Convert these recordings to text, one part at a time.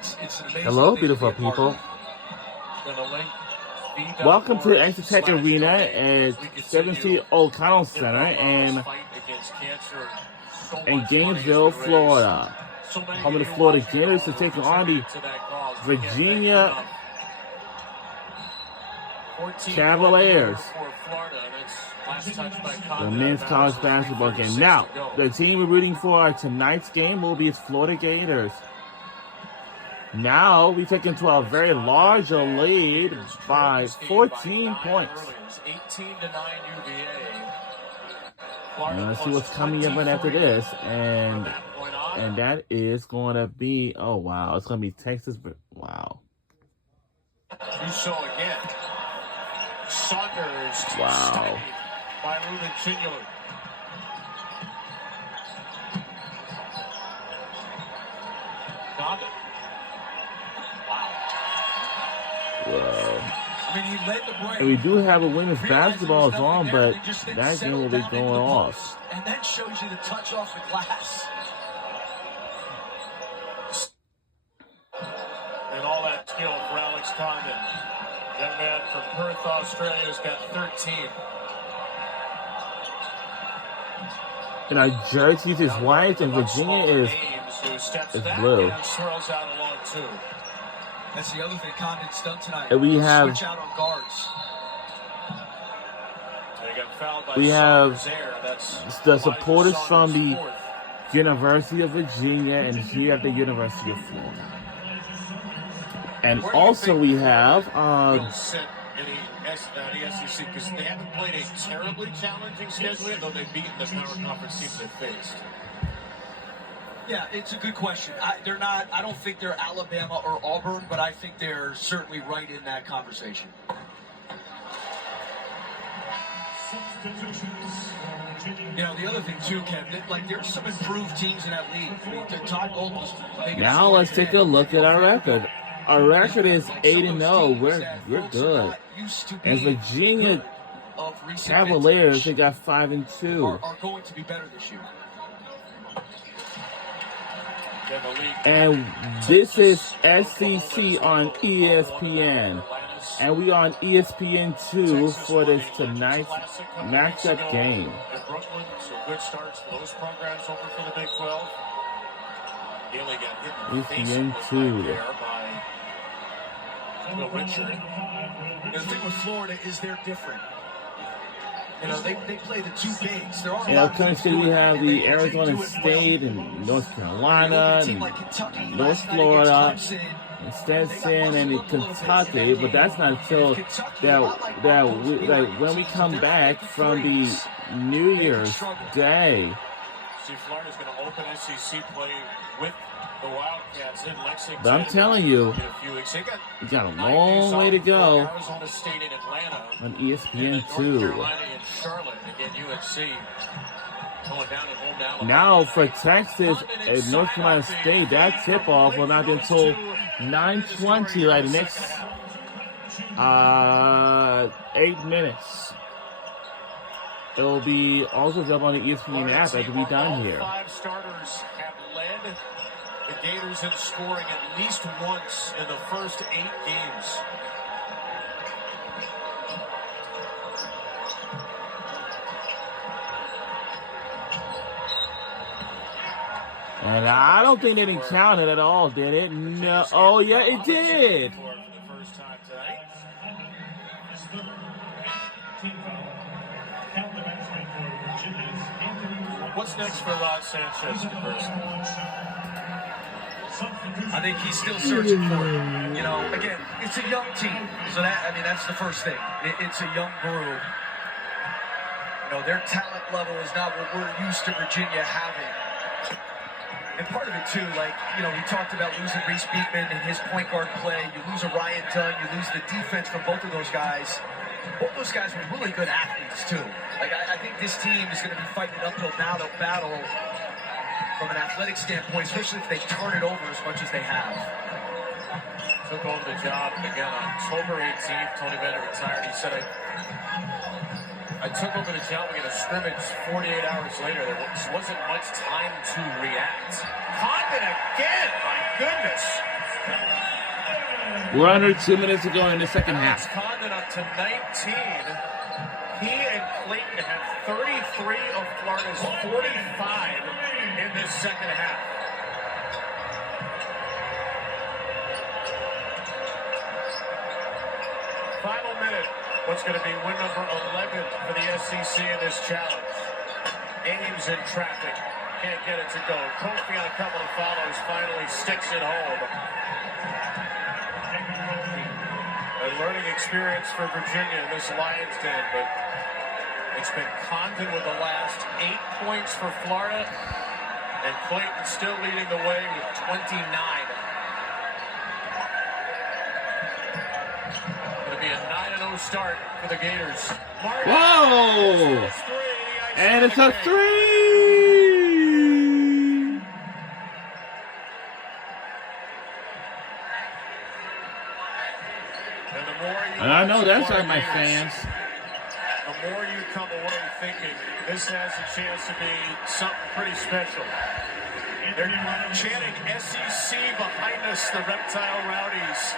it's an amazing Hello, thing to beautiful be a part people. of. Welcome to Exotech Arena at 7C O'Connell Center in Gainesville, Florida. Home of the Florida Gators to take on the Virginia Cavaliers. The men's college basketball game. Now, the team we're rooting for tonight's game will be its Florida Gators. Now we take into a very large lead by 14 points. And let's see what's coming up after this. And that is going to be, oh wow, it's going to be Texas, but wow. You saw again. Saunders. Wow. By Ruben Singular. Got it. Whoa. I mean, he led the break. And we do have a women's basketball on, but that game will be going off. And that shows you the touch off the glass. And all that skill for Alex Condon. That man from Perth, Australia, has got 13. And our jerseys is white, and Virginia is blue. That's the other thing Condon's done tonight. And we have switch out on guards. The supporters from the University of Virginia and here at the University of Florida. And also we have the SEC, because they haven't played a terribly challenging schedule, though they've beaten the power conference teams they've faced. Yeah, it's a good question. I don't think they're Alabama or Auburn, but I think they're certainly right in that conversation. You know, the other thing too, Kev, like there's some improved teams in that league. I mean, Todd Gold was now let's take a look at our record. Our record is 8-0. We're good. And Virginia Cavaliers, they got 5-2. Are going to be better this year. And this is SEC on ESPN. And we are on ESPN2 for this tonight's matchup game. Good starts for those programs over for the Big 12. ESPN2. Richard. The thing with Florida is they're different. You know, they play the two bigs. There are a lot of Kansas City, we have the Arizona State and North Carolina and North Florida and Stetson and Kentucky, but that's not until when we come back from the New Year's Day. See, Florida's going to open SEC play with the Wildcats in Lexington. But I'm telling you, we got a long way to go on ESPN2. Now for Texas and North Carolina State, that tip-off will not be until 9:20, like the next 8 minutes. It will be also available on the ESPN app after we're done here. 5 starters have led the Gators in scoring at least once in the first 8 games. And I don't think they didn't count it at all, did it? No. Oh, yeah, it did. What's next for Rod Sanchez? I think he's still searching for it. You know, again, it's a young team. So that's the first thing. It's a young group. You know, their talent level is not what we're used to Virginia having. And part of it, too, like, you know, we talked about losing Reese Beekman and his point guard play. You lose a Ryan Dunn. You lose the defense from both of those guys. Both those guys were really good athletes, too. Like, I think this team is going to be fighting an uphill battle from an athletic standpoint, especially if they turn it over as much as they have. Took over the job again on October 18th. Tony Bennett retired. He said, I took over the job again, a scrimmage 48 hours later. There wasn't much time to react. Condon again, my goodness. We're under 2 minutes to go in the second Alex half. Condon up to 19. He and Clayton have 33 of Florida's 45 in this second half. Final minute. What's going to be win number 11 for the SEC in this challenge? Ames in traffic. Can't get it to go. Kofi on a couple of follows. Finally sticks it home. A learning experience for Virginia in this Lions Den, but it's been Condon with the last 8 points for Florida, and Clayton still leading the way with 29. Going to be a 9-0 start for the Gators. Whoa! And it's a 3! And I know that's right, my fans. The more you come away thinking this has a chance to be something pretty special. They're chanting SEC behind us, the Reptile Rowdies.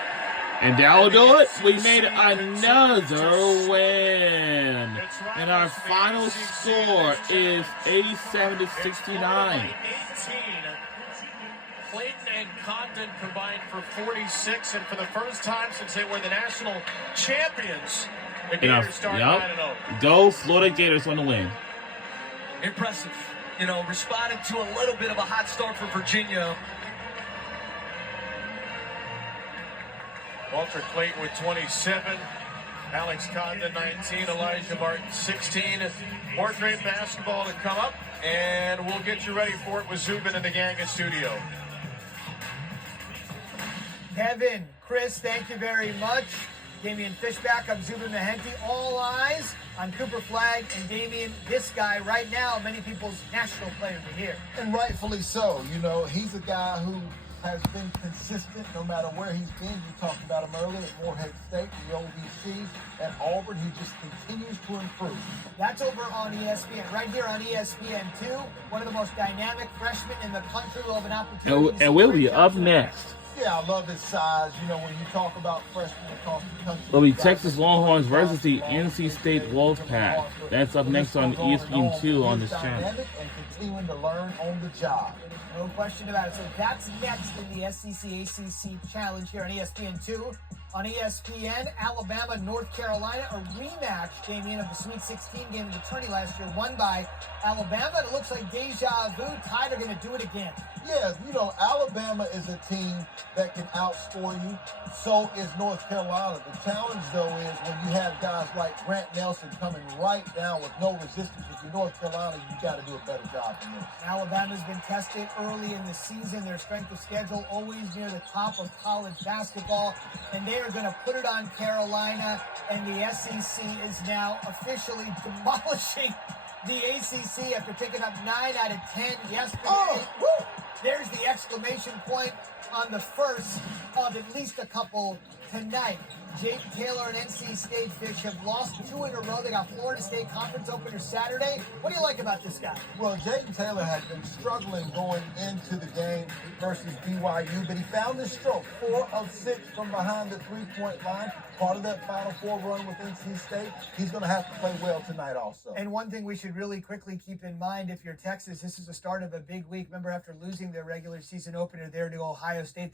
And that'll do it. We made another win. And our final score is 87-69. Clayton and Condon combined for 46, and for the first time since they were the national champions, the Gators start 9-0. Go Florida Gators on the win. Impressive. You know, responded to a little bit of a hot start for Virginia. Walter Clayton with 27, Alex Condon 19, Elijah Martin 16. More great basketball to come up, and we'll get you ready for it with Zubin and the gang in studio. Kevin, Chris, thank you very much. Damian Fishback, I'm Zubin Mehenti. All eyes on Cooper Flagg and Damian, this guy right now, many people's national player of the year. And rightfully so. You know, he's a guy who has been consistent no matter where he's been. You talked about him earlier at Morehead State, the OVC, at Auburn. He just continues to improve. That's over on ESPN. Right here on ESPN2, one of the most dynamic freshmen in the country will have an opportunity. And we'll be up next. Yeah, I love his size. You know, when you talk about freshmen across the country. It'll be Texas Longhorns versus the NC State Wolfpack. That's up next on ESPN2 on this channel. And continuing to learn on the job. No question about it. So that's next in the SEC-ACC Challenge here on ESPN2. On ESPN, Alabama, North Carolina, a rematch, Damian, of the Sweet 16 game in the tourney last year, won by Alabama. And it looks like deja vu. Tide are going to do it again. Yeah, you know, Alabama is a team that can outscore you. So is North Carolina. The challenge, though, is when you have guys like Grant Nelson coming right down with no resistance. If you're North Carolina, you got to do a better job than this. Alabama's been tested early in the season. Their strength of schedule always near the top of college basketball. And they are going to put it on Carolina. And the SEC is now officially demolishing the ACC after picking up 9 out of 10 yesterday. Woo! There's the exclamation point on the first of at least a couple tonight. Jake Taylor and NC State Fish have lost 2 in a row. They got Florida State Conference opener Saturday. What do you like about this guy? Well, Jake Taylor has been struggling going into the game versus BYU, but he found his stroke. 4 of 6 from behind the three-point line. Part of that Final Four run with NC State. He's going to have to play well tonight also. And one thing we should really quickly keep in mind, if you're Texas, this is the start of a big week. Remember, after losing their regular season opener there to Ohio State,